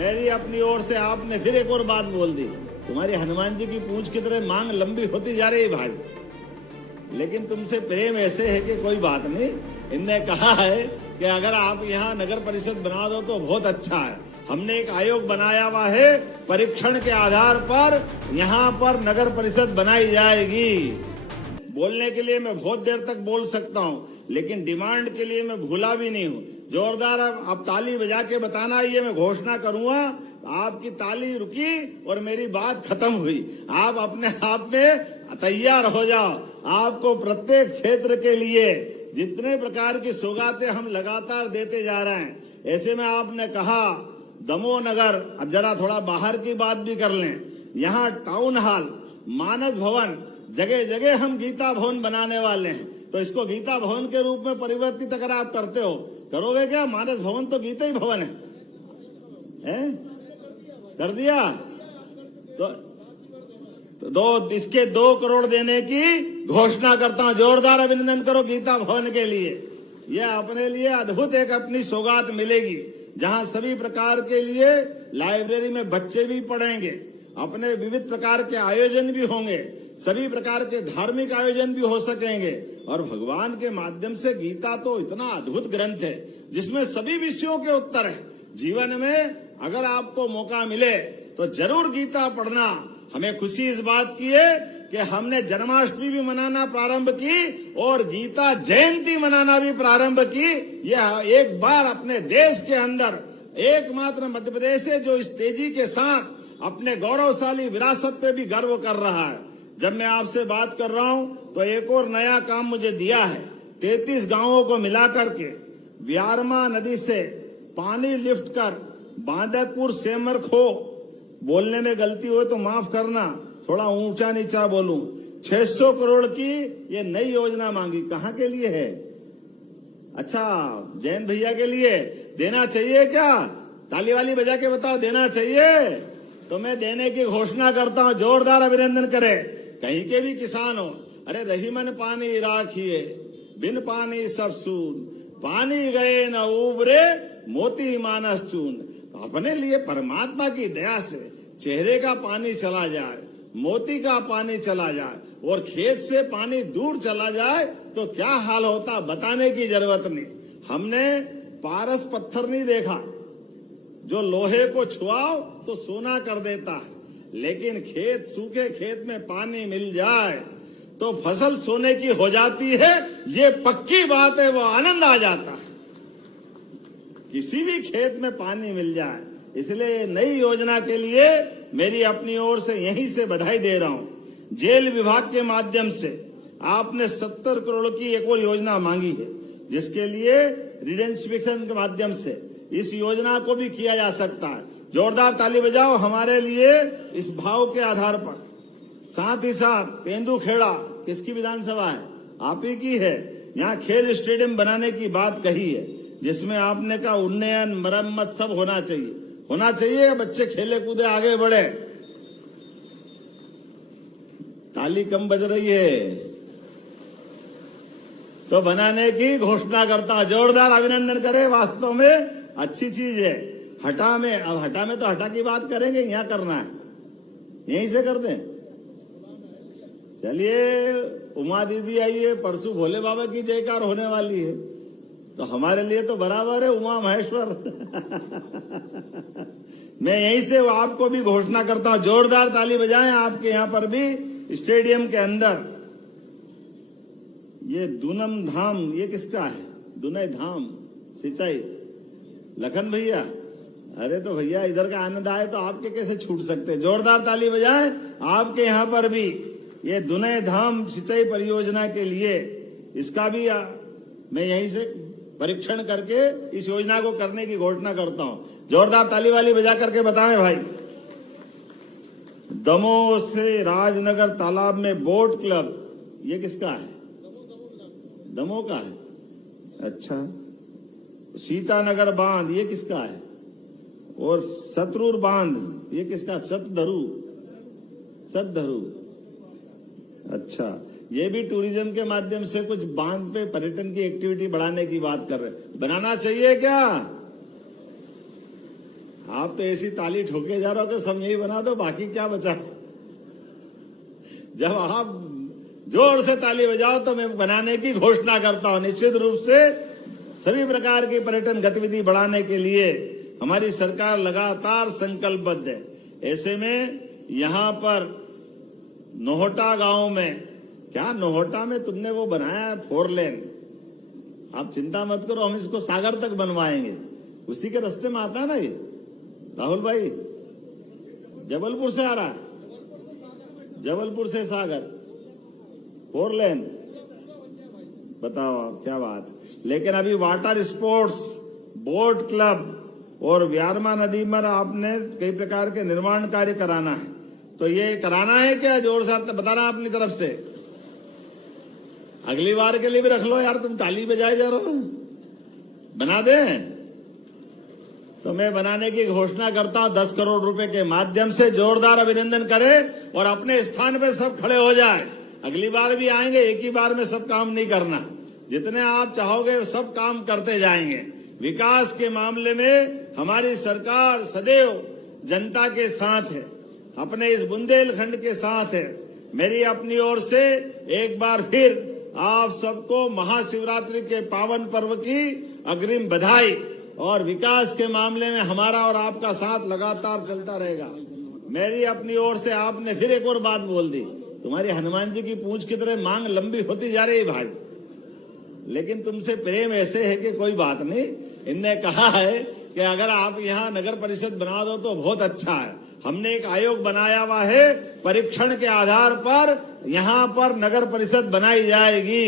मेरी अपनी ओर से आपने फिर एक और बात बोल दी। तुम्हारी हनुमान जी की पूंछ की तरह मांग लंबी होती जा रही भाई, लेकिन तुमसे प्रेम ऐसे है कि कोई बात नहीं। इनने कहा है कि अगर आप यहाँ नगर परिषद बना दो तो बहुत अच्छा है। हमने एक आयोग बनाया हुआ है, परीक्षण के आधार पर यहाँ पर नगर परिषद बनाई जाएगी। बोलने के लिए मैं बहुत देर तक बोल सकता हूँ, लेकिन डिमांड के लिए मैं भूला भी नहीं हूँ। जोरदार अब ताली बजा के बताना, ये मैं घोषणा करूंगा। आपकी ताली रुकी और मेरी बात खत्म हुई। आप अपने आप में तैयार हो जाओ। आपको प्रत्येक क्षेत्र के लिए जितने प्रकार की सौगातें हम लगातार देते जा रहे हैं, ऐसे में आपने कहा दमोह नगर, अब जरा थोड़ा बाहर की बात भी कर लें। यहाँ टाउन हॉल, मानस भवन, जगह जगह हम गीता भवन बनाने वाले हैं। तो इसको गीता भवन के रूप में परिवर्तित अगर आप करते हो, करोगे क्या? मानस भवन तो गीता ही भवन है? कर दिया तो इसके 2 करोड़ देने की घोषणा करता हूं। जोरदार अभिनंदन करो गीता भवन के लिए। यह अपने लिए अद्भुत एक अपनी सौगात मिलेगी, जहां सभी प्रकार के लिए लाइब्रेरी में बच्चे भी पढ़ेंगे, अपने विविध प्रकार के आयोजन भी होंगे, सभी प्रकार के धार्मिक आयोजन भी हो सकेंगे। और भगवान के माध्यम से गीता तो इतना अद्भुत ग्रंथ है जिसमें सभी विषयों के उत्तर है। जीवन में अगर आपको मौका मिले तो जरूर गीता पढ़ना। हमें खुशी इस बात की है कि हमने जन्माष्टमी भी मनाना प्रारंभ की और गीता जयंती मनाना भी प्रारंभ की। यह एक बार अपने देश के अंदर एकमात्र मध्य प्रदेश है जो इस तेजी के साथ अपने गौरवशाली विरासत पे भी गर्व कर रहा है। जब मैं आपसे बात कर रहा हूं तो एक और नया काम मुझे दिया है। 33 गांवों को मिलाकर के व्यारमा नदी से पानी लिफ्ट कर बांदीपुर सेमरखो, बोलने में गलती हो तो माफ करना, थोड़ा ऊंचा नीचा बोलूं, 600 करोड़ की ये नई योजना मांगी। कहां के लिए है? अच्छा, जैन भैया के लिए। देना चाहिए क्या? ताली वाली बजा के बताओ, देना चाहिए? तो मैं देने की घोषणा करता हूं। जोरदार अभिनंदन करें। कहीं के भी किसान हो, अरे रहीमन पानी राखिए, बिन पानी सब सून, पानी गए न उबरे, मोती मानस चून। अपने लिए परमात्मा की दया से चेहरे का पानी चला जाए, मोती का पानी चला जाए और खेत से पानी दूर चला जाए तो क्या हाल होता, बताने की जरूरत नहीं। हमने पारस पत्थर नहीं देखा जो लोहे को छुआओ तो सोना कर देता है, लेकिन खेत, सूखे खेत में पानी मिल जाए तो फसल सोने की हो जाती है। ये पक्की बात है, वो आनंद आ जाता है किसी भी खेत में पानी मिल जाए। इसलिए नई योजना के लिए मेरी अपनी ओर से यहीं से बधाई दे रहा हूं। जेल विभाग के माध्यम से आपने 70 करोड़ की एक और योजना मांगी है, जिसके लिए रिडेंसिफिकेशन के माध्यम से इस योजना को भी किया जा सकता है। जोरदार ताली बजाओ हमारे लिए इस भाव के आधार पर। साथ ही साथ तेंदुखेड़ा किसकी विधानसभा है? आप ही की है। यहाँ खेल स्टेडियम बनाने की बात कही है, जिसमें आपने कहा उन्नयन, मरम्मत सब होना चाहिए। होना चाहिए, बच्चे खेले कूदे आगे बढ़े। ताली कम बज रही है तो बनाने की घोषणा करता हूं। जोरदार अभिनंदन करें। वास्तव में अच्छी चीज है। हटा में, अब हटा में तो हटा की बात करेंगे, यहाँ करना है, यहीं से कर दें। चलिए, उमा दीदी आई है, परसों भोले बाबा की जयकार होने वाली है, तो हमारे लिए तो बराबर है उमा महेश्वर। मैं यहीं से आपको भी घोषणा करता हूं। जोरदार ताली बजाएं आपके यहां पर भी स्टेडियम के अंदर। ये दूनम धाम, ये किसका है? दुनई धाम सिंचाई, लखन भैया। अरे तो भैया इधर का आनंद आए तो आपके कैसे छूट सकते? जोरदार ताली बजाएं आपके यहां पर भी। ये दुनई धाम सिंचाई परियोजना के लिए, इसका भी मैं यहीं से परीक्षण करके इस योजना को करने की घोषणा करता हूं। जोरदार ताली वाली बजा करके बताएं भाई। दमोह से राजनगर तालाब में बोट क्लब, ये किसका है? दमोह का है। अच्छा, सीतानगर बांध, ये किसका है? और शत्रुर बांध, ये किसका? सतधरु। अच्छा, ये भी टूरिज्म के माध्यम से कुछ बांध पे पर्यटन की एक्टिविटी बढ़ाने की बात कर रहे हैं। बनाना चाहिए क्या? आप तो ऐसी ताली ठोके जा रहे हो कि सब यही बना दो, बाकी क्या बचा। जब आप जोर से ताली बजाओ तो मैं बनाने की घोषणा करता हूं। निश्चित रूप से सभी प्रकार की पर्यटन गतिविधि बढ़ाने के लिए हमारी सरकार लगातार संकल्पबद्ध है। ऐसे में यहां पर नोहटा गांव में, क्या नोहटा में तुमने वो बनाया है 4 लेन, आप चिंता मत करो, हम इसको सागर तक बनवाएंगे। उसी के रास्ते में आता है ना ये राहुल भाई, जबलपुर से आ रहा है, जबलपुर से सागर 4 लेन, बताओ आप क्या बात। लेकिन अभी वाटर स्पोर्ट्स, बोट क्लब और व्यारमा नदी पर आपने कई प्रकार के निर्माण कार्य कराना है, तो ये कराना है क्या, जोर से बताना अपनी तरफ से। अगली बार के लिए भी रख लो यार, तुम ताली बजाए जा रहे हो, बना दे। तो मैं बनाने की घोषणा करता हूं 10 करोड़ रुपए के माध्यम से। जोरदार अभिनंदन करें और अपने स्थान पे सब खड़े हो जाए। अगली बार भी आएंगे, एक ही बार में सब काम नहीं करना, जितने आप चाहोगे सब काम करते जाएंगे। विकास के मामले में हमारी सरकार सदैव जनता के साथ है, अपने इस बुंदेलखंड के साथ है। मेरी अपनी ओर से एक बार फिर आप सबको महाशिवरात्रि के पावन पर्व की अग्रिम बधाई। और विकास के मामले में हमारा और आपका साथ लगातार चलता रहेगा। मेरी अपनी ओर से आपने फिर एक और बात बोल दी, तुम्हारी हनुमान जी की पूंछ की तरह मांग लंबी होती जा रही भाई, लेकिन तुमसे प्रेम ऐसे है कि कोई बात नहीं। इनने कहा है कि अगर आप यहाँ नगर परिषद बना दो तो बहुत अच्छा है। हमने एक आयोग बनाया हुआ है, परीक्षण के आधार पर यहाँ पर नगर परिषद बनाई जाएगी।